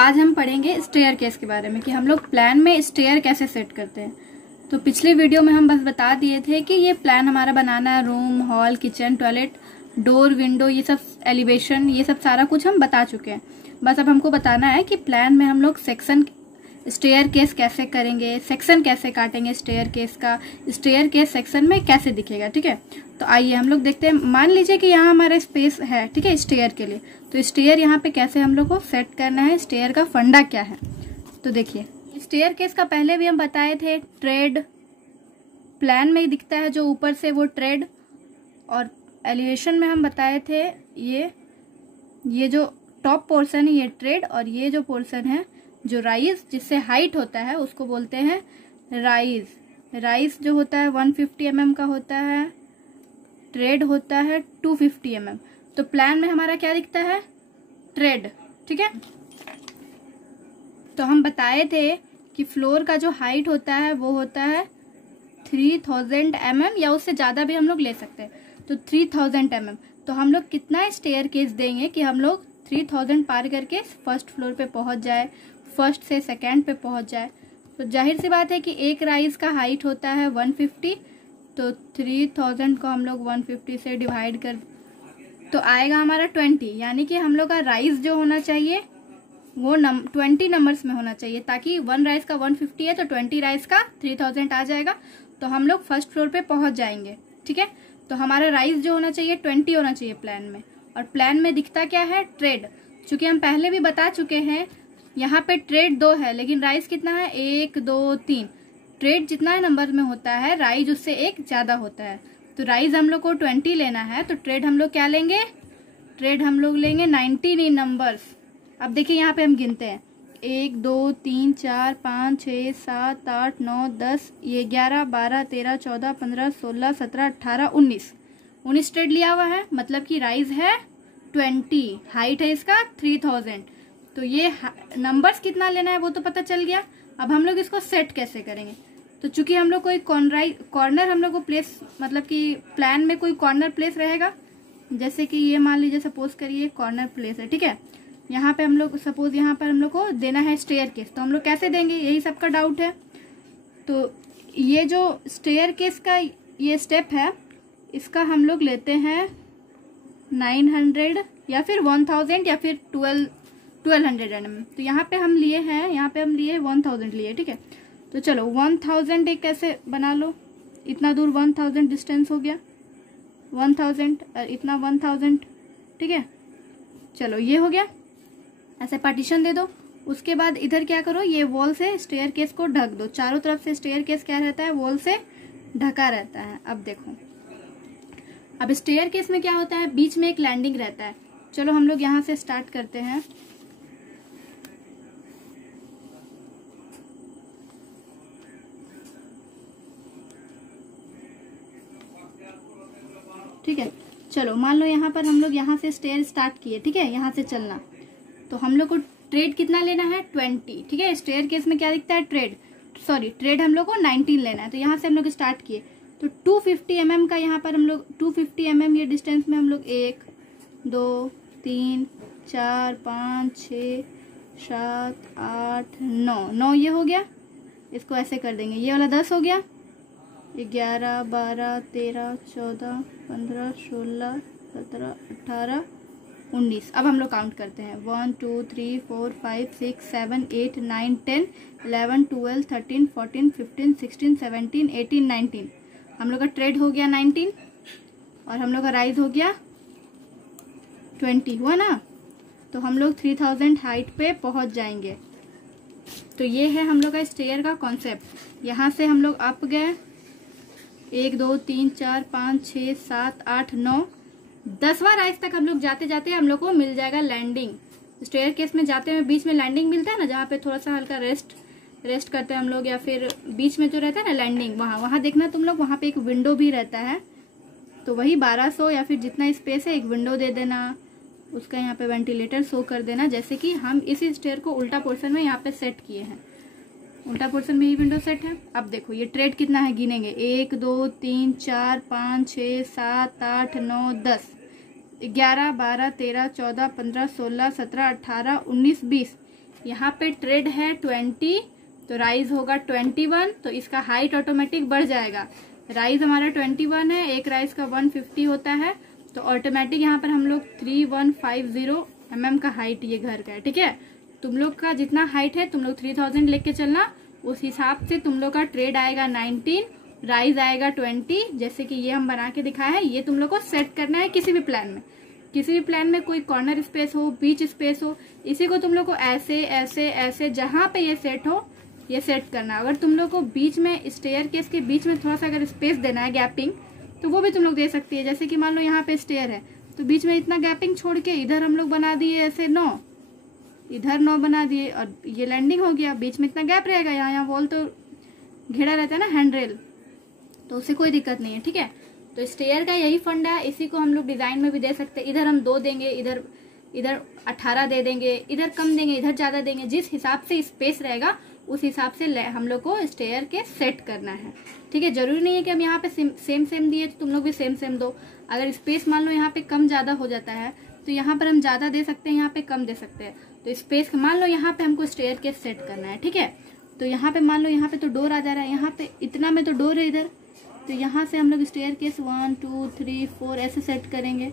आज हम पढ़ेंगे स्टेयरकेस के बारे में कि हम लोग प्लान में स्टेयर कैसे सेट करते हैं। तो पिछले वीडियो में हम बस बता दिए थे कि ये प्लान हमारा बनाना है, room, hall, kitchen, toilet, door, window, ये सब एलिवेशन, ये सब सारा कुछ हम बता चुके हैं। बस अब हमको बताना है कि प्लान में हम लोग सेक्शन स्टेयरकेस कैसे करेंगे, सेक्शन कैसे काटेंगे स्टेयरकेस का, स्टेयरकेस सेक्शन में कैसे दिखेगा। ठीक है, तो आइए हम लोग देखते हैं। मान लीजिए कि यहाँ हमारा स्पेस है, ठीक है, स्टेयर के लिए। तो स्टेयर यहाँ पे कैसे हम लोग को सेट करना है, स्टेयर का फंडा क्या है। तो देखिए, स्टेयरकेस का पहले भी हम बताए थे, ट्रेड प्लान में ही दिखता है जो ऊपर से, वो ट्रेड। और एलिवेशन में हम बताए थे ये जो टॉप पोर्शन है ये ट्रेड, और ये जो पोर्शन है जो राइज जिससे हाइट होता है उसको बोलते हैं राइज। राइज जो होता है 150 mm का होता है, ट्रेड होता है 250 mm। तो प्लान में हमारा क्या दिखता है, ट्रेड। ठीक है, तो हम बताए थे कि फ्लोर का जो हाइट होता है वो होता है 3000 mm, या उससे ज्यादा भी हम लोग ले सकते हैं। तो 3000 mm। तो हम लोग कितना स्टेयरकेस देंगे कि हम लोग 3000 पार करके फर्स्ट फ्लोर पे पहुंच जाए, फर्स्ट से सेकंड पे पहुंच जाए। तो जाहिर सी बात है कि एक राइज का हाइट होता है 150, तो 3000 को हम लोग 150 से डिवाइड कर तो आएगा हमारा 20। यानी कि हम लोग का राइज जो होना चाहिए वो 20 नंबर्स में होना चाहिए, ताकि 1 राइज का 150 है तो 20 राइज का 3000 आ जाएगा, तो हम लोग फर्स्ट फ्लोर पे पहुंच जाएंगे। ठीक है, तो हमारा राइज जो होना चाहिए 20 होना चाहिए प्लान में। और प्लान में दिखता क्या है, ट्रेड। चूंकि हम पहले भी बता चुके हैं, यहाँ पे ट्रेड 2 है लेकिन राइज कितना है, 1 2 3। ट्रेड जितना नंबर में होता है, राइज उससे एक ज्यादा होता है। तो राइज हम लोग को 20 लेना है, तो ट्रेड हम लोग क्या लेंगे, ट्रेड हम लोग लेंगे 19 इन नंबर्स। अब देखिए यहाँ पे हम गिनते हैं, 1 2 3 4 5 6 7 8 9 10, ये 11 12 13 14 15 16 17 18 19 ट्रेड लिया हुआ है। मतलब कि राइज है 20, हाइट है इसका 3000। तो ये नंबर्स कितना लेना है वो तो पता चल गया। अब हम लोग इसको सेट कैसे करेंगे। तो चूंकि हम लोग कोई कॉर्नर हम लोग को प्लेस, मतलब कि प्लान में कोई कॉर्नर प्लेस रहेगा, जैसे कि ये मान लीजिए सपोज करिए कॉर्नर प्लेस है। ठीक है, यहाँ पे हम लोग सपोज यहाँ पर हम लोग को देना है स्टेयरकेस, तो हम लोग कैसे देंगे, यही सबका डाउट है। तो ये जो स्टेयरकेस का ये स्टेप है, इसका हम लोग लेते हैं 900 या फिर 1000 या फिर 1200 mm। तो यहाँ पे हम लिए हैं, यहाँ पे हम लिए 1000 लिए। ठीक है, तो चलो 1000 एक कैसे बना लो, इतना दूर 1000 डिस्टेंस हो गया, 1000 और इतना 1000। ठीक है, चलो ये हो गया, ऐसे पार्टीशन दे दो। उसके बाद इधर क्या करो, ये वॉल से स्टेयरकेस को ढक दो। चारों तरफ से स्टेयरकेस क्या रहता है, वॉल से ढका रहता है। अब देखो, अब स्टेयरकेस में क्या होता है, बीच में एक लैंडिंग रहता है। चलो हम लोग यहाँ से स्टार्ट करते हैं। ठीक है, चलो मान लो यहाँ पर हम लोग यहाँ से स्टेयर स्टार्ट किए। ठीक है, यहाँ से चलना, तो हम लोग को ट्रेड कितना लेना है, 20। ठीक है, स्टेयरकेस में क्या दिखता है, ट्रेड हम लोग को 19 लेना है। तो यहाँ से हम लोग स्टार्ट किए, तो 250 mm का यहाँ पर हम लोग 250 mm ये डिस्टेंस में हम लोग 1 2 3 4 5 6 7 8 9 ये हो गया। इसको ऐसे कर देंगे, ये वाला 10 हो गया, 11 12 13 14 15 16 17 18 19। अब हम लोग काउंट करते हैं, 1 2 3 4 5 6 7 8 9 10 11 12 13 14 15 16 17 18 19। हम लोग का ट्रेड हो गया 19 और हम लोग का राइज हो गया 20, हुआ ना। तो हम लोग 3000 हाइट पे पहुंच जाएंगे। तो ये है हम लोग का स्टेयर का कॉन्सेप्ट। यहाँ से हम लोग अप गए, 1 2 3 4 5 6 7 8 9 10वां राइज तक हम लोग जाते जाते हम लोग को मिल जाएगा लैंडिंग। स्टेयरकेस में जाते हुए बीच में लैंडिंग मिलता है ना, जहाँ पे थोड़ा सा हल्का रेस्ट करते हैं हम लोग, या फिर बीच में जो रहता है ना लैंडिंग, वहाँ देखना तुम लोग, वहाँ पे एक विंडो भी रहता है। तो वही 1200 या फिर जितना स्पेस है एक विंडो दे देना, उसका यहाँ पे वेंटिलेटर शो कर देना। जैसे कि हम इस स्टेयर को उल्टा पोर्शन में यहाँ पे सेट किए हैं, उल्टा पोर्शन में ही विंडो सेट है। अब देखो ये ट्रेड कितना है, गिनेंगे, 1 2 3 4 5 6 7 8 9 10 11 12 13 14 15 16 17 18 19 20। यहाँ पे ट्रेड है 20, तो राइज होगा 21, तो इसका हाइट ऑटोमेटिक बढ़ जाएगा। राइज हमारा 21 है, एक राइज का 150 होता है, तो ऑटोमेटिक यहाँ पर हम लोग 3150 mm का हाइट ये घर का है। ठीक है, तुम लोग का जितना हाइट है तुम लोग 3000 लेके चलना, उस हिसाब से तुम लोग का ट्रेड आएगा 19, राइज आएगा 20, जैसे कि ये हम बना के दिखाया है। ये तुम लोग को सेट करना है किसी भी प्लान में। किसी भी प्लान में कोई कॉर्नर स्पेस हो, बीच स्पेस हो, इसी को तुम लोग को ऐसे ऐसे ऐसे जहां पे ये सेट हो ये सेट करना। अगर तुम लोग को बीच में स्टेयर केस के बीच में थोड़ा सा अगर स्पेस देना है, गैपिंग, तो वो भी तुम लोग दे सकती है। जैसे कि मान लो यहाँ पे स्टेयर है, तो बीच में इतना गैपिंग छोड़ के इधर हम लोग बना दिए ऐसे 9, इधर 9 बना दिए, और ये लैंडिंग हो गया। बीच में इतना गैप रहेगा, यहाँ वॉल तो घेरा रहता है ना, हैंड रेल, तो उससे कोई दिक्कत नहीं है। ठीक है, तो स्टेयर का यही फंडा है। इसी को हम लोग डिजाइन में भी दे सकते हैं। इधर हम 2 देंगे, इधर 18 दे देंगे, इधर कम देंगे, इधर ज्यादा देंगे। जिस हिसाब से स्पेस रहेगा उस हिसाब से हम लोग को स्टेयर के सेट करना है। ठीक है, जरूरी नहीं है कि हम यहाँ पे सेम दिए तो तुम लोग भी सेम दो। अगर स्पेस मान लो यहाँ पे कम ज्यादा हो जाता है तो यहाँ पर हम ज्यादा दे सकते हैं, यहाँ पे कम दे सकते हैं। तो स्पेस मान लो यहाँ पे हमको स्टेयर के सेट करना है। ठीक है, तो यहाँ पे मान लो यहाँ पे तो डोर आ जा रहा है, यहाँ पे इतना में तो डोर है इधर, तो यहाँ से हम लोग स्टेयर केस 1 2 3 4 ऐसे सेट करेंगे,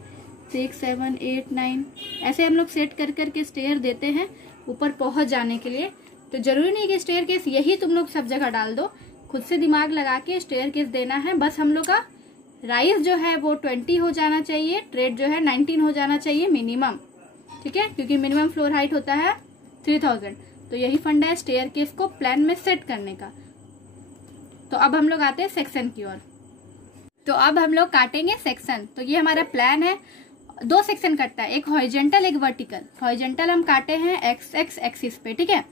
6 7 8 9 ऐसे हम लोग सेट कर करके स्टेयर देते हैं ऊपर पहुंच जाने के लिए। तो जरूरी नहीं कि स्टेयर केस यही तुम लोग सब जगह डाल दो, खुद से दिमाग लगा के स्टेयर केस देना है। बस हम लोग का राइज जो है वो 20 हो जाना चाहिए, ट्रेड जो है 19 हो जाना चाहिए मिनिमम। ठीक है, क्योंकि मिनिमम फ्लोर हाइट होता है 3000। तो यही फंडा है स्टेयर केस को प्लान में सेट करने का। तो अब हम लोग आते हैं सेक्शन की ओर। तो अब हम लोग काटेंगे सेक्शन। तो ये हमारा प्लान है, 2 सेक्शन कटता है, एक हॉरिजॉन्टल एक वर्टिकल। हॉरिजॉन्टल हम काटे हैं एक्स एक्सिस पे। ठीक है,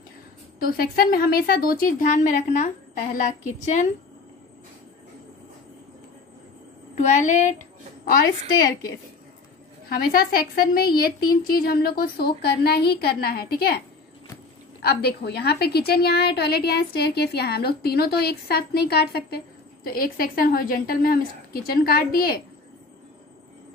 तो सेक्शन में हमेशा 2 चीज ध्यान में रखना, पहला किचन, टॉयलेट और स्टेयर केस। हमेशा सेक्शन में ये 3 चीज हम लोग को शो करना ही करना है। ठीक है, अब देखो यहाँ पे किचन यहाँ है, टॉयलेट यहाँ है, स्टेयर केस यहाँ है। हम लोग तीनों तो एक साथ नहीं काट सकते, तो एक सेक्शन हॉरिजॉन्टल में हम किचन काट दिए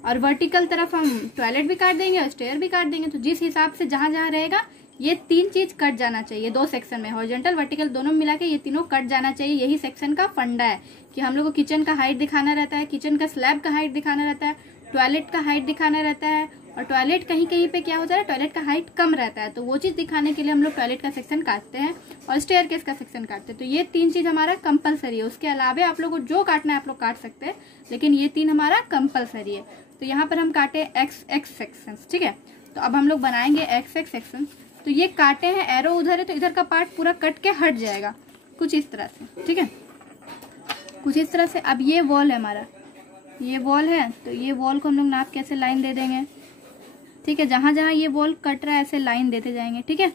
और वर्टिकल तरफ हम टॉयलेट भी काट देंगे और स्टेयर भी काट देंगे। तो जिस हिसाब से जहां जहां रहेगा ये 3 चीज कट जाना चाहिए 2 सेक्शन में, हॉरिजॉन्टल वर्टिकल दोनों मिला के ये तीनों कट जाना चाहिए। यही सेक्शन का फंडा है कि हम लोग को किचन का हाइट दिखाना रहता है, किचन का स्लैब का हाइट दिखाना रहता है, टॉयलेट का हाइट दिखाना रहता है, और टॉयलेट कहीं कहीं पे क्या होता है, टॉयलेट का हाइट कम रहता है, तो वो चीज दिखाने के लिए हम लोग टॉयलेट का सेक्शन काटते हैं और स्टेयर केस का सेक्शन काटते हैं। तो ये 3 चीज हमारा कंपलसरी है। उसके अलावा आप लोग को जो काटना है आप लोग काट सकते हैं, लेकिन ये 3 हमारा कंपलसरी है। तो यहाँ पर हम काटे एक्स सेक्शन। ठीक है, तो अब हम लोग बनाएंगे एक्स सेक्शन। तो ये काटे हैं, एरो उधर है तो इधर का पार्ट पूरा कट के हट जाएगा कुछ इस तरह से। ठीक है, कुछ इस तरह से। अब ये वॉल है हमारा, ये वॉल है, तो ये वॉल को हम लोग नाप के ऐसे लाइन दे देंगे। ठीक है, जहां जहां ये वॉल कट रहा है ऐसे लाइन देते जाएंगे। ठीक है,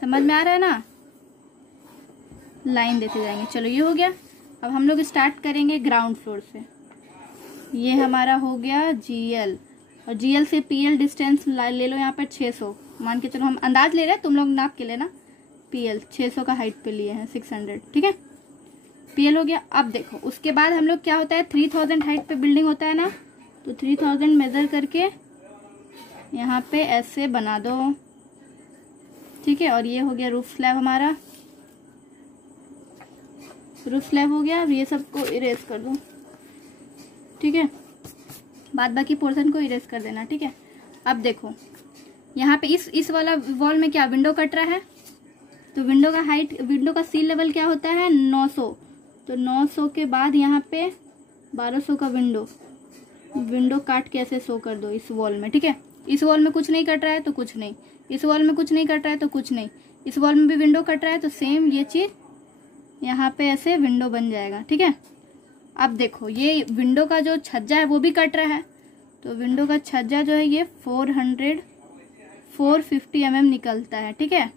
समझ में आ रहा है ना, लाइन देते जाएंगे। चलो ये हो गया। अब हम लोग स्टार्ट करेंगे ग्राउंड फ्लोर से। ये हमारा हो गया जीएल, और जीएल से पीएल डिस्टेंस ले लो यहाँ पर 600 मान के चलो, हम अंदाज ले रहे हैं, तुम लोग नाप के लेना। पीएल 600 का हाइट पे लिए हैं 600। ठीक है, पीएल हो गया। अब देखो उसके बाद हम लोग क्या होता है, 3000 हाइट पे बिल्डिंग होता है ना, तो 3000 मेजर करके यहाँ पे ऐसे बना दो। ठीक है, और ये हो गया रूफ स्लैब हमारा, रूफ स्लैब हो गया। अब ये सबको इरेज कर दो। ठीक है, बाद बाकी पोर्शन को इरेज कर देना। ठीक है, अब देखो यहाँ पे इस वाला वॉल में क्या विंडो कट रहा है, तो विंडो का हाइट, विंडो का सी लेवल क्या होता है 900, तो 900 के बाद यहाँ पे 1200 का विंडो काट के ऐसे शो कर दो इस वॉल में। ठीक है, इस वॉल में कुछ नहीं कट रहा है तो कुछ नहीं, इस वॉल में कुछ नहीं कट रहा है तो कुछ नहीं, इस वॉल में भी विंडो कट रहा है तो सेम ये चीज यहाँ पे ऐसे विंडो बन जाएगा। ठीक है, अब देखो ये विंडो का जो छज्जा है वो भी कट रहा है, तो विंडो का छज्जा जो है ये 450 mm निकलता है। ठीक है,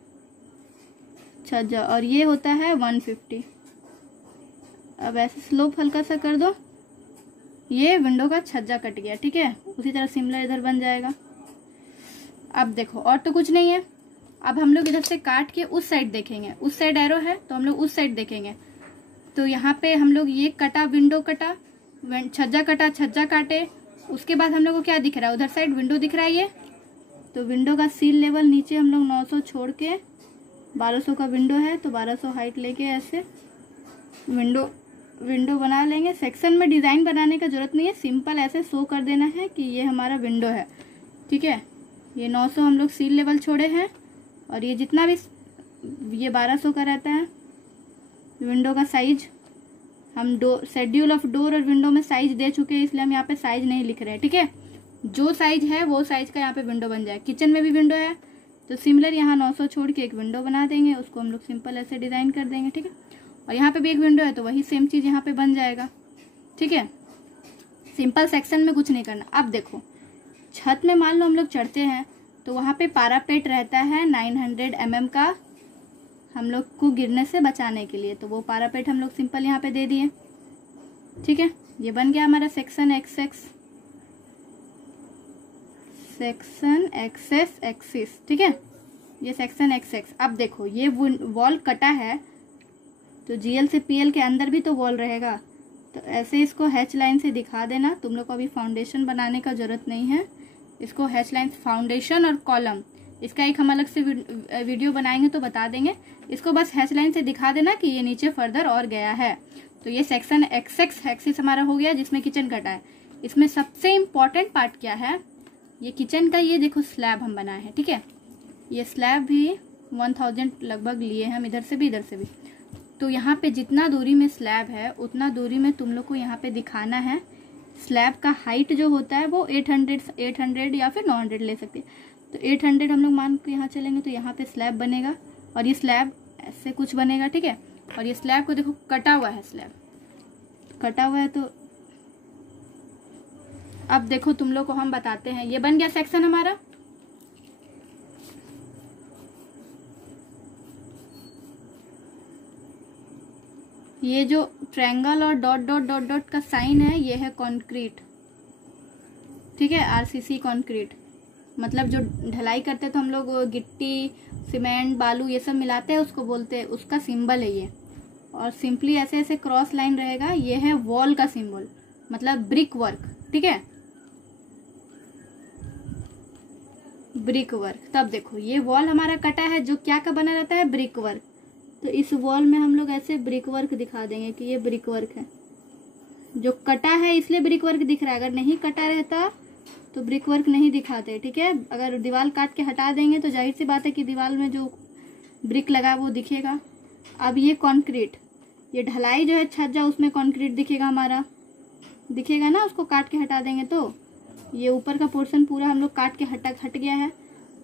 छज्जा, और ये होता है 150। अब ऐसे स्लोप हल्का सा कर दो, ये विंडो का छज्जा कट गया। ठीक है, उसी तरह सिमिलर इधर बन जाएगा। अब देखो और तो कुछ नहीं है। अब हम लोग इधर से काट के उस साइड देखेंगे, उस साइड एरो है तो हम लोग उस साइड देखेंगे। तो यहाँ पे हम लोग ये कटा, विंडो कटा, छज्जा कटा, छज्जा काटे, उसके बाद हम लोग को क्या दिख रहा है, उधर साइड विंडो दिख रहा है, तो विंडो का सील लेवल नीचे हम लोग 900 छोड़ के 1200 का विंडो है तो 1200 हाइट लेके ऐसे विंडो बना लेंगे। सेक्शन में डिज़ाइन बनाने का जरूरत नहीं है, सिंपल ऐसे शो कर देना है कि ये हमारा विंडो है। ठीक है, ये 900 हम लोग सील लेवल छोड़े हैं और ये जितना भी ये 1200 का रहता है। विंडो का साइज हम शेड्यूल ऑफ डोर और विंडो में साइज दे चुके हैं, इसलिए हम यहाँ पे साइज नहीं लिख रहे हैं। ठीक है, जो साइज है वो साइज का यहाँ पे विंडो बन जाए। किचन में भी विंडो है तो सिमिलर यहाँ 900 छोड़ के एक विंडो बना देंगे, उसको हम लोग सिंपल ऐसे डिजाइन कर देंगे। ठीक है, और यहाँ पे भी एक विंडो है तो वही सेम चीज यहाँ पे बन जाएगा। ठीक है, सिंपल सेक्शन में कुछ नहीं करना। अब देखो छत में मान लो हम लोग चढ़ते हैं तो वहाँ पे पारापेट रहता है 900 mm का, हम लोग को गिरने से बचाने के लिए, तो वो पारापेट हम लोग सिंपल यहाँ पे दे दिए। ठीक है, ये बन गया हमारा सेक्शन एक्सेस। ठीक है, ये सेक्शन एक्सेस। अब देखो ये वॉल कटा है तो जीएल से पीएल के अंदर भी तो वॉल रहेगा, तो ऐसे इसको हैच लाइन से दिखा देना। तुम लोग को अभी फाउंडेशन बनाने का जरूरत नहीं है, इसको हैच लाइन फाउंडेशन और कॉलम, इसका एक हम अलग से वीडियो बनाएंगे तो बता देंगे। इसको बस हैच लाइन से दिखा देना कि ये नीचे फर्दर और गया है। तो ये सेक्शन एक्सेस हमारा हो गया जिसमें किचन कटा है। इसमें सबसे इम्पोर्टेंट पार्ट क्या है, ये किचन का ये देखो स्लैब हम बनाए हैं। ठीक है, ये स्लैब भी 1000 लगभग लिए हैं हम, इधर से भी इधर से भी। तो यहाँ पे जितना दूरी में स्लैब है उतना दूरी में तुम लोग को यहाँ पे दिखाना है। स्लैब का हाइट जो होता है वो 800 या फिर 900 ले सकते हैं। तो 800 हम लोग मान के यहाँ चलेंगे तो यहाँ पे स्लैब बनेगा और ये स्लैब ऐसे कुछ बनेगा। ठीक है, और ये स्लैब को देखो कटा हुआ है, स्लैब कटा हुआ है। तो अब देखो तुम लोग को हम बताते हैं, ये बन गया सेक्शन हमारा। ये जो ट्रायंगल और डॉट डॉट डॉट डॉट का साइन है ये है कंक्रीट। ठीक है, आरसीसी कंक्रीट, मतलब जो ढलाई करते हैं तो हम लोग गिट्टी सीमेंट बालू ये सब मिलाते हैं, उसको बोलते हैं, उसका सिंबल है ये। और सिंपली ऐसे ऐसे क्रॉस लाइन रहेगा, ये है वॉल का सिंबल, मतलब ब्रिक वर्क। ठीक है, ब्रिक वर्क। तब देखो ये वॉल हमारा कटा है जो क्या का बना रहता है, ब्रिक वर्क। तो इस वॉल में हम लोग ऐसे ब्रिक वर्क दिखा देंगे कि ये ब्रिक वर्क है। जो कटा है इसलिए ब्रिक वर्क दिख रहा है, अगर नहीं कटा रहता तो ब्रिक वर्क नहीं दिखाते। ठीक है, अगर दीवार काट के हटा देंगे तो जाहिर सी बात है कि दीवार में जो ब्रिक लगा वो दिखेगा। अब ये कंक्रीट, ये ढलाई जो है छत जा उसमें कंक्रीट दिखेगा हमारा, दिखेगा ना, उसको काट के हटा देंगे तो ये ऊपर का पोर्शन पूरा हम लोग काट के हट गया है।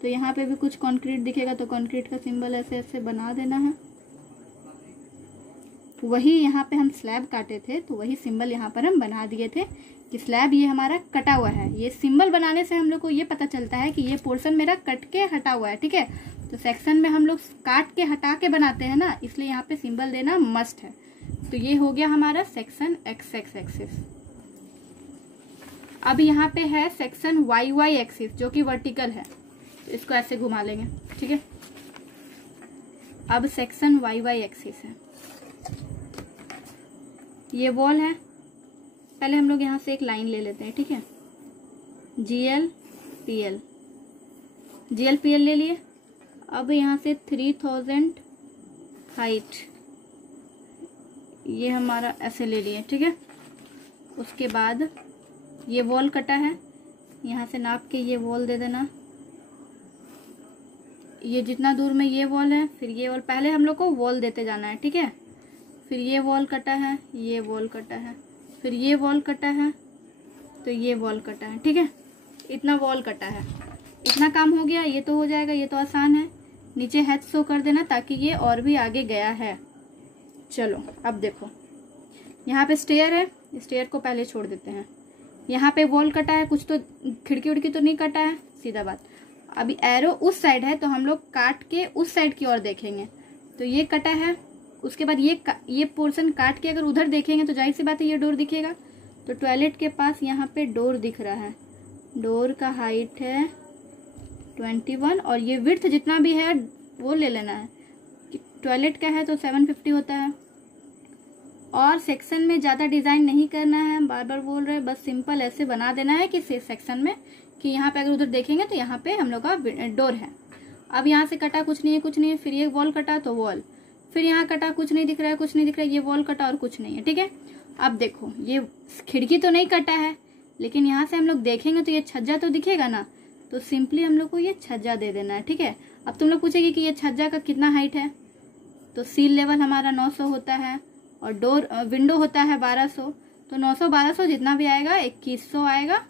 तो यहाँ पे भी कुछ कंक्रीट दिखेगा, तो कंक्रीट का सिंबल ऐसे ऐसे बना देना है। वही यहाँ पे हम स्लैब काटे थे तो वही सिंबल यहाँ पर हम बना दिए थे कि स्लैब ये हमारा कटा हुआ है। ये सिंबल बनाने से हम लोग को ये पता चलता है कि ये पोर्शन मेरा कट के हटा हुआ है। ठीक है, तो सेक्शन में हम लोग काट के हटा के बनाते हैं ना, इसलिए यहाँ पे सिंबल देना मस्ट है। तो ये हो गया हमारा सेक्शन एक्सेस। अब यहाँ पे है सेक्शन वाई एक्सिस जो कि वर्टिकल है, तो इसको ऐसे घुमा लेंगे। ठीक है, अब सेक्शन वाई एक्सिस है, ये वॉल है। पहले हम लोग यहाँ से एक लाइन ले लेते हैं। ठीक है, जीएल पीएल ले लिए। अब यहाँ से 3000 हाइट ये हमारा ऐसे ले लिए। ठीक है, उसके बाद ये वॉल कटा है, यहाँ से नाप के ये वॉल दे देना। ये जितना दूर में ये वॉल है, फिर ये वॉल, पहले हम लोग को वॉल देते जाना है। ठीक है, फिर ये वॉल कटा है, ये वॉल कटा है, फिर ये वॉल कटा है, तो ये वॉल कटा है। ठीक है, इतना वॉल कटा है, इतना काम हो गया। ये तो हो जाएगा, ये तो आसान है। नीचे हैच शो कर देना ताकि ये और भी आगे गया है। चलो अब देखो यहाँ पे स्टेयर है, स्टेयर को पहले छोड़ देते हैं। यहाँ पे वॉल कटा है, कुछ तो खिड़की उड़की तो नहीं कटा है, सीधा बात। अभी एरो उस साइड है तो हम लोग काट के उस साइड की ओर देखेंगे, तो ये कटा है। उसके बाद ये पोर्शन काट के अगर उधर देखेंगे तो जाहिर सी बात है ये डोर दिखेगा। तो टॉयलेट के पास यहाँ पे डोर दिख रहा है, डोर का हाइट है 21 और ये विड्थ जितना भी है वो ले लेना है। टॉयलेट का है तो 750 होता है और सेक्शन में ज्यादा डिजाइन नहीं करना है, हम बार बार बोल रहे हैं, बस सिंपल ऐसे बना देना है कि सेक्शन में कि यहाँ पे अगर उधर देखेंगे तो यहाँ पे हम लोग का डोर है। अब यहाँ से कटा कुछ नहीं है, कुछ नहीं है, फिर ये वॉल कटा तो वॉल, फिर यहाँ कटा कुछ नहीं दिख रहा है, कुछ नहीं दिख रहा है, ये वॉल कटा और कुछ नहीं है। ठीक है, अब देखो ये खिड़की तो नहीं कटा है, लेकिन यहाँ से हम लोग देखेंगे तो ये छज्जा तो दिखेगा ना, तो सिंपली हम लोग को ये छज्जा दे देना है। ठीक है, अब तुम लोग पूछेगी कि ये छज्जा का कितना हाइट है, तो सील लेवल हमारा 900 होता है और डोर विंडो होता है 1200, तो 900 1200 जितना भी आएगा 2100 आएगा।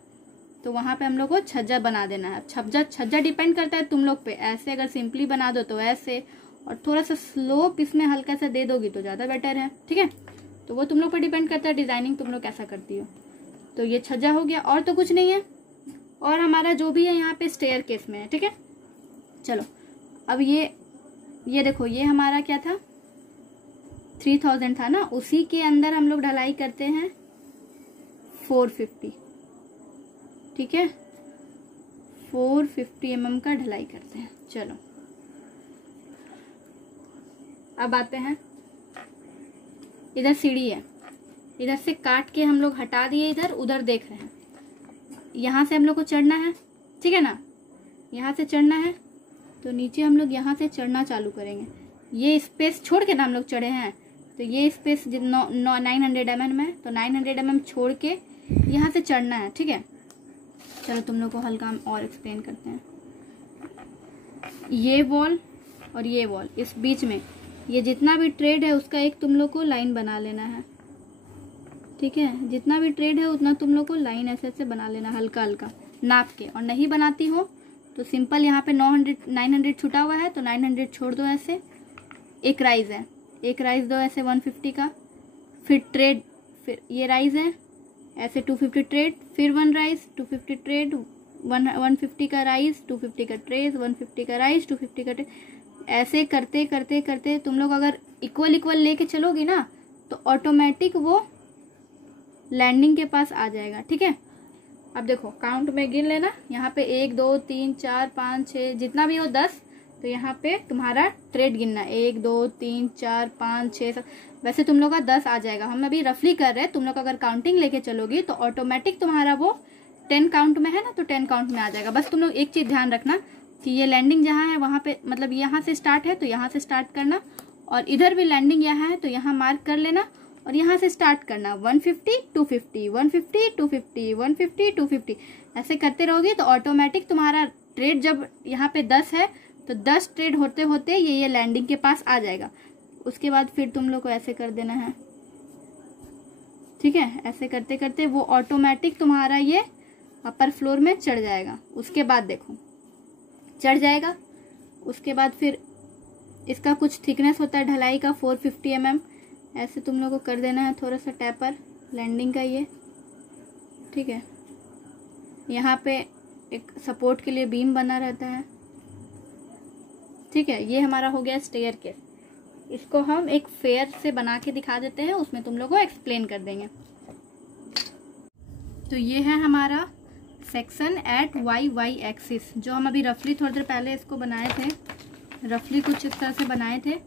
तो वहां पे हम लोग को छज्जा बना देना है। छज्जा डिपेंड करता है तुम लोग पे, ऐसे अगर सिंपली बना दो तो ऐसे, और थोड़ा सा स्लोप इसमें हल्का सा दे दोगी तो ज्यादा बेटर है। ठीक है, तो वो तुम लोग पर डिपेंड करता है डिजाइनिंग तुम लोग कैसा करती हो। तो ये छज्जा हो गया और तो कुछ नहीं है, और हमारा जो भी है यहाँ पे स्टेयर केस में है। ठीक है, चलो अब ये देखो, ये हमारा क्या था 3000 था ना, उसी के अंदर हम लोग ढलाई करते हैं 450। ठीक है, 450 mm का ढलाई करते हैं। चलो अब आते हैं, इधर सीढ़ी है, इधर से काट के हम लोग हटा दिए, इधर उधर देख रहे हैं, यहाँ से हम लोग को चढ़ना है। ठीक है ना, यहाँ से चढ़ना है तो नीचे हम लोग यहाँ से चढ़ना चालू करेंगे। ये स्पेस छोड़ के ना हम लोग चढ़े हैं, तो ये स्पेस 900 mm है, तो 900 mm छोड़ के यहाँ से चढ़ना है। ठीक है, चलो तुम लोग को हल्का हम और एक्सप्लेन करते हैं। ये वॉल और ये वॉल, इस बीच में ये जितना भी ट्रेड है उसका एक तुम लोग को लाइन बना लेना है। ठीक है, जितना भी ट्रेड है उतना तुम लोग को लाइन ऐसे ऐसे बना लेना, हल्का हल्का नाप के। और नहीं बनाती हो तो सिंपल यहाँ पे 900 छुटा हुआ है तो 900 छोड़ दो, ऐसे एक राइज है, एक राइज दो ऐसे 150 का, फिर ट्रेड, फिर ये राइज है ऐसे 250 ट्रेड, फिर 1 राइज 250 ट्रेड, 150 का राइज, 250 का ट्रेड, 150 का राइज, 250 का ट्रेड। ऐसे करते करते करते तुम लोग अगर इक्वल लेके चलोगी ना तो ऑटोमेटिक वो लैंडिंग के पास आ जाएगा। ठीक है, अब देखो काउंट में गिन लेना, यहाँ पे 1 2 3 4 5 6 जितना भी हो 10, तो यहाँ पे तुम्हारा ट्रेड गिनना 1 2 3 4 5 6 7, वैसे तुम लोग का 10 आ जाएगा। हम अभी रफली कर रहे हैं, तुम लोग अगर काउंटिंग लेके चलोगी तो ऑटोमेटिक तुम्हारा वो 10 काउंट में है ना, तो 10 काउंट में आ जाएगा। बस तुम लोग एक चीज ध्यान रखना कि ये लैंडिंग जहाँ है वहां पे, मतलब यहाँ से स्टार्ट है तो यहाँ से स्टार्ट करना, और इधर भी लैंडिंग यहाँ है तो यहाँ मार्क कर लेना, और यहाँ से स्टार्ट करना 150 250 150 250 150 250, ऐसे करते रहोगे तो ऑटोमेटिक तुम्हारा ट्रेड जब यहाँ पे 10 है तो 10 ट्रेड होते होते ये लैंडिंग के पास आ जाएगा। उसके बाद फिर तुम लोग को ऐसे कर देना है। ठीक है, ऐसे करते करते वो ऑटोमेटिक तुम्हारा ये अपर फ्लोर में चढ़ जाएगा। उसके बाद देखो चढ़ जाएगा, उसके बाद फिर इसका कुछ थिकनेस होता है ढलाई का 450 mm, ऐसे तुम लोग को कर देना है थोड़ा सा टैपर लैंडिंग का ये। ठीक है, यहाँ पे एक सपोर्ट के लिए बीम बना रहता है। ठीक है, ये हमारा हो गया स्टेयर केस। इसको हम एक फेयर से बना के दिखा देते हैं, उसमें तुम लोग को एक्सप्लेन कर देंगे। तो ये है हमारा सेक्शन एट वाई एक्सिस, जो हम अभी रफली थोड़ी देर पहले इसको बनाए थे, रफली कुछ इस तरह से बनाए थे।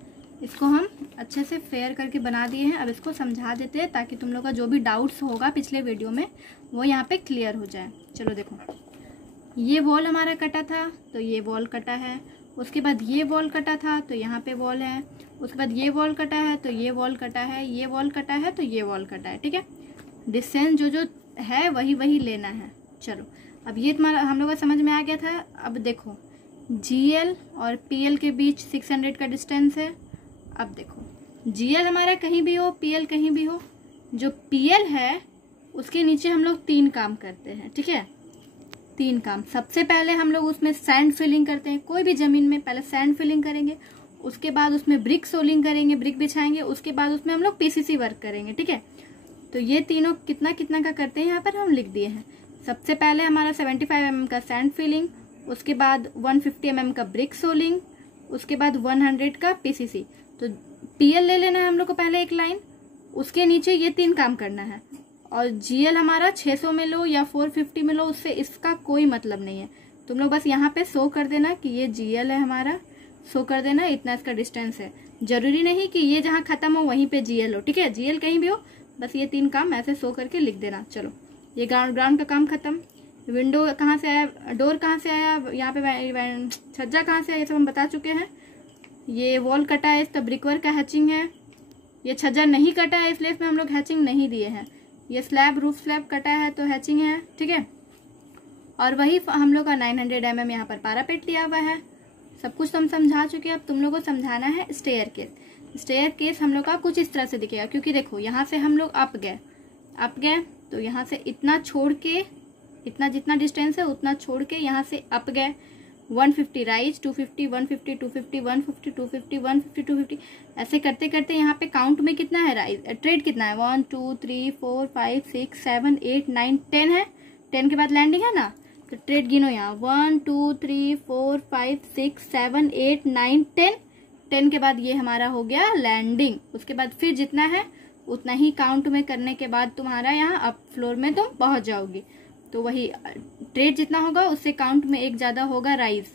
इसको हम अच्छे से फेयर करके बना दिए हैं। अब इसको समझा देते हैं ताकि तुम लोग का जो भी डाउट्स होगा पिछले वीडियो में वो यहाँ पे क्लियर हो जाए। चलो देखो, ये वॉल हमारा कटा था तो ये वॉल कटा है, उसके बाद ये वॉल कटा था तो यहाँ पे वॉल है, उसके बाद ये वॉल कटा है तो ये वॉल कटा है, ये वॉल कटा है तो ये वॉल कटा है। ठीक है, डिस्टेंस जो है वही लेना है। चलो अब ये तुम्हारा हम लोग का समझ में आ गया था। अब देखो GL और PL के बीच 600 का डिस्टेंस है। अब देखो GL हमारा कहीं भी हो, PL कहीं भी हो, जो PL है उसके नीचे हम लोग 3 काम करते हैं। ठीक है, 3 काम। सबसे पहले हम लोग उसमें सैंड फिलिंग करते हैं, कोई भी जमीन में पहले सैंड फिलिंग करेंगे, उसके बाद उसमें ब्रिक सोलिंग करेंगे, ब्रिक बिछाएंगे, उसके बाद उसमें हम लोग PCC वर्क करेंगे। ठीक है, तो ये तीनों कितना कितना का करते हैं यहाँ पर हम लिख दिए हैं। सबसे पहले हमारा 75 mm का सैंड फिलिंग, उसके बाद 150 mm का ब्रिक सोलिंग, उसके बाद 100 का PCC। तो PL ले लेना है हम लोग को पहले एक लाइन, उसके नीचे ये 3 काम करना है। और GL हमारा 600 में लो या 450 में लो, उससे इसका कोई मतलब नहीं है। तुम लोग बस यहाँ पे शो कर देना कि ये GL है हमारा, शो कर देना, इतना इसका डिस्टेंस है। जरूरी नहीं कि ये जहाँ खत्म हो वहीं पे जीएल हो, ठीक है, जीएल कहीं भी हो, बस ये 3 काम ऐसे शो करके लिख देना। चलो, ये ग्राउंड का काम खत्म। विंडो कहाँ से आया, डोर कहाँ से आया, यहाँ पे छज्जा कहाँ से आया, ये सब हम बता चुके हैं। ये वॉल कटा है, इस तो ब्रिकवर्क का हैचिंग है। ये छज्जा नहीं कटा है, इसलिए इसमें हम लोग हैचिंग नहीं दिए हैं। ये स्लैब, रूफ स्लैब कटा है तो हैचिंग है, ठीक है। और वही हम लोग का 900 mm यहाँ पर पैरापेट लिया हुआ है। सब कुछ तो हम समझा चुके हैं। अब तुम लोग को समझाना है स्टेयर केस। स्टेयर केस हम लोग का कुछ इस तरह से दिखेगा, क्योंकि देखो यहाँ से हम लोग अप गए तो यहाँ से इतना छोड़ के, इतना जितना डिस्टेंस है उतना छोड़ के यहाँ से अप गए। 150 राइज, 250, 150, 250, 150, 250, 150, 250, ऐसे करते करते यहाँ पे काउंट में कितना है राइज, ट्रेड कितना है, 1 2 3 4 5 6 7 8 9 10 है। 10 के बाद लैंडिंग है ना, तो ट्रेड गिनो यहाँ 1 2 3 4 5 6 7 8 9 10। 10 के बाद ये हमारा हो गया लैंडिंग। उसके बाद फिर जितना है उतना ही काउंट में करने के बाद तुम्हारा यहाँ अप फ्लोर में तुम पहुंच जाओगी। तो वही ट्रेड जितना होगा उससे काउंट में एक ज्यादा होगा राइज,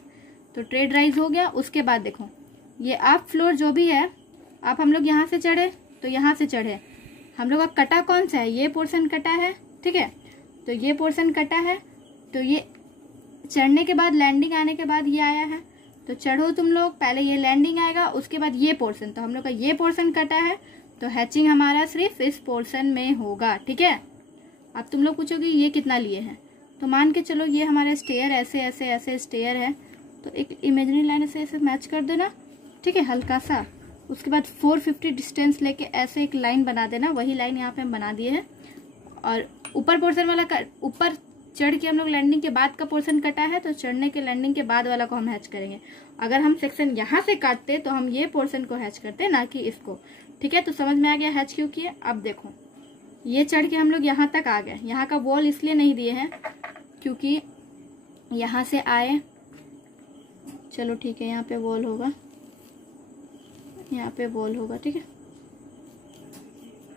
तो ट्रेड राइज हो गया। उसके बाद देखो ये अप फ्लोर जो भी है, आप हम लोग यहाँ से चढ़े तो यहाँ से चढ़े, हम लोग का कटा कौन सा है, ये पोर्शन कटा है, ठीक है। तो ये पोर्शन कटा है, तो ये चढ़ने के बाद लैंडिंग आने के बाद ये आया है, तो चढ़ो तुम लोग, पहले ये लैंडिंग आएगा, उसके बाद ये पोर्शन, तो हम लोग का ये पोर्शन कटा है, तो हैचिंग हमारा सिर्फ इस पोर्शन में होगा, ठीक है। अब तुम लोग पूछोगे ये कितना लिए हैं, तो मान के चलो ये हमारे स्टेयर ऐसे ऐसे ऐसे स्टेयर है, तो एक इमेजिनरी लाइन से ऐसे मैच कर देना, ठीक है, हल्का सा। उसके बाद 450 डिस्टेंस लेके ऐसे एक लाइन बना देना, वही लाइन यहाँ पे हम बना दिए हैं। और ऊपर पोर्शन वाला ऊपर चढ़ के हम लोग लैंडिंग के बाद का पोर्शन कटा है, तो चढ़ने के लैंडिंग के बाद वाला को हम हैच करेंगे। अगर हम सेक्शन यहाँ से काटते तो हम ये पोर्शन को हैच करते, ना कि इसको, ठीक है। तो समझ में आ गया हैच क्यों किए। अब देखो ये चढ़ के हम लोग यहाँ तक आ गए। यहाँ का वॉल इसलिए नहीं दिए हैं क्योंकि यहाँ से आए, चलो ठीक है, यहाँ पे वॉल होगा, यहाँ पे वॉल होगा, ठीक है,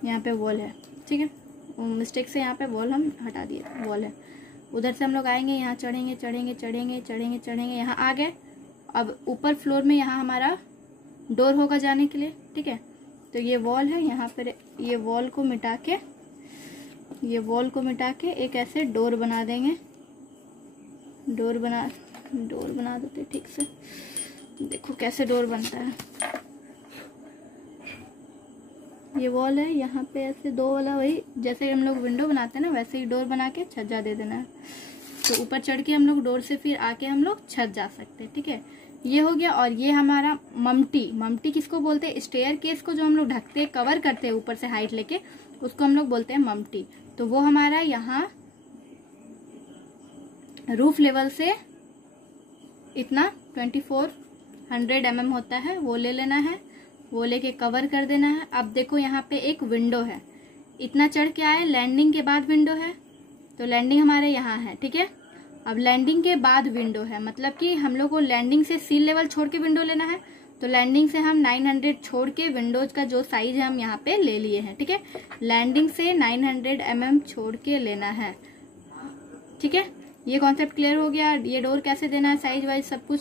यहाँ पे वॉल है, ठीक है, मिस्टेक से यहाँ पे वॉल हम हटा दिए, वॉल है। उधर से हम लोग आएंगे, यहाँ चढ़ेंगे चढ़ेंगे चढ़ेंगे चढ़ेंगे चढ़ेंगे, यहाँ आ गए। अब ऊपर फ्लोर में यहाँ हमारा डोर होगा जाने के लिए, ठीक है। तो ये वॉल है, यहाँ पर ये वॉल को मिटा के, ये वॉल को मिटा के एक ऐसे डोर बना देंगे, डोर बना देते ठीक से। देखो कैसे डोर बनता है, ये वॉल है, यहाँ पे ऐसे 2 वाला, वही जैसे हम लोग विंडो बनाते हैं ना, वैसे ही डोर बना के छत जा दे देना है। तो ऊपर चढ़ के हम लोग डोर से फिर आके हम लोग छत जा सकते हैं, ठीक है। ये हो गया। और ये हमारा ममटी किसको बोलते हैं, स्टेयर केस को जो हम लोग ढकते हैं, कवर करते हैं ऊपर से हाइट लेके, उसको हम लोग बोलते हैं ममटी। तो वो हमारा यहाँ रूफ लेवल से इतना 2400 mm होता है, वो ले लेना है, वो लेके कवर कर देना है। अब देखो यहाँ पे एक विंडो है, इतना चढ़ के आए, लैंडिंग के बाद विंडो है, तो लैंडिंग हमारे यहाँ है, ठीक है। अब लैंडिंग के बाद विंडो है, मतलब कि हम लोग को लैंडिंग से सील लेवल छोड़ के विंडो लेना है, तो लैंडिंग से हम 900 छोड़ के विंडोज का जो साइज है हम यहाँ पे ले लिए हैं, ठीक है। लैंडिंग से 900 mm छोड़ के लेना है, ठीक है। ये कॉन्सेप्ट क्लियर हो गया। ये डोर कैसे देना है, साइज वाइज सब कुछ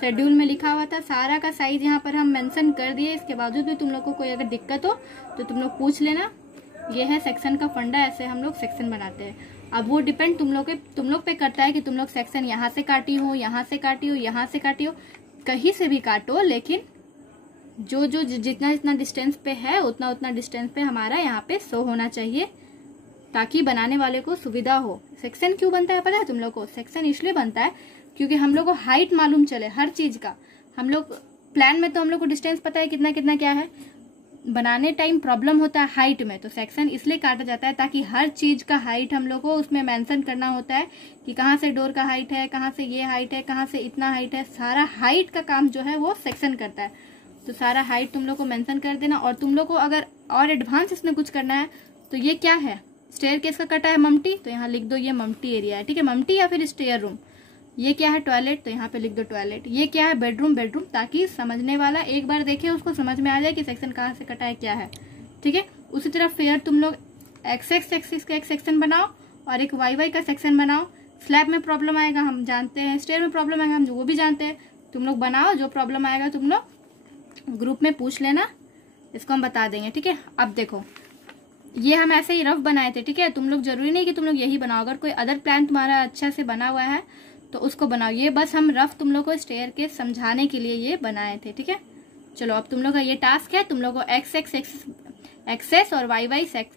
शेड्यूल में लिखा हुआ था, सारा का साइज यहाँ पर हम मेंशन कर दिए। इसके बावजूद भी तुम लोग को कोई अगर दिक्कत हो तो तुम लोग पूछ लेना। ये है सेक्शन का फंडा, ऐसे हम लोग सेक्शन बनाते हैं। अब वो डिपेंड तुम लोग पे करता है कि तुम लोग सेक्शन यहाँ से काटी हो, यहाँ से काटी हो, यहाँ से काटी हो, कहीं से भी काटो, लेकिन जो जितना डिस्टेंस पे है उतना डिस्टेंस पे हमारा यहाँ पे शो होना चाहिए, ताकि बनाने वाले को सुविधा हो। सेक्शन क्यों बनता है पता है तुम लोग को? सेक्शन इसलिए बनता है क्योंकि हम लोग को हाइट मालूम चले हर चीज का। हम लोग प्लान में तो हम लोग को डिस्टेंस पता है कितना कितना क्या है, बनाने टाइम प्रॉब्लम होता है हाइट में, तो सेक्शन इसलिए काटा जाता है ताकि हर चीज का हाइट हम लोग को उसमें मेंशन करना होता है कि कहाँ से डोर का हाइट है, कहाँ से ये हाइट है, कहाँ से इतना हाइट है। सारा हाइट का काम जो है वो सेक्शन करता है। तो सारा हाइट तुम लोग को मेंशन कर देना। और तुम लोग को अगर और एडवांस इसमें कुछ करना है तो ये क्या है, स्टेयर केस का कटा है ममटी, तो यहाँ लिख दो ये ममटी एरिया है, ठीक है, ममटी या फिर स्टेयर रूम। ये क्या है, टॉयलेट, तो यहाँ पे लिख दो टॉयलेट। ये क्या है, बेडरूम, ताकि समझने वाला एक बार देखे उसको समझ में आ जाए कि सेक्शन कहाँ से कटा है क्या है, ठीक है। उसी तरह फिर तुम लोग एक्स एक्सिस का एक सेक्शन बनाओ और एक वाई वाई का सेक्शन बनाओ। स्लैब में प्रॉब्लम आएगा हम जानते हैं, स्टेयर में प्रॉब्लम आएगा हम वो भी जानते हैं, तुम लोग बनाओ, जो प्रॉब्लम आएगा तुम लोग ग्रुप में पूछ लेना, इसको हम बता देंगे, ठीक है। अब देखो ये हम ऐसे ही रफ बनाए थे, ठीक है। तुम लोग जरूरी नहीं कि तुम लोग यही बनाओ, अगर कोई अदर प्लान तुम्हारा अच्छा से बना हुआ है तो उसको बनाओ। ये बस हम रफ तुम लोग को स्टेयर के समझाने के लिए ये बनाए थे, ठीक है। चलो अब तुम लोग का ये टास्क है, तुम लोग को एक्स एक्सेस और वाई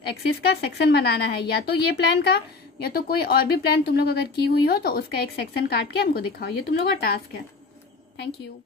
एक्सिस का सेक्शन बनाना है, या तो ये प्लान का या तो कोई और भी प्लान तुम लोग अगर की हुई हो तो उसका एक सेक्शन काट के हमको दिखाओ। ये तुम लोग का टास्क है। Thank you.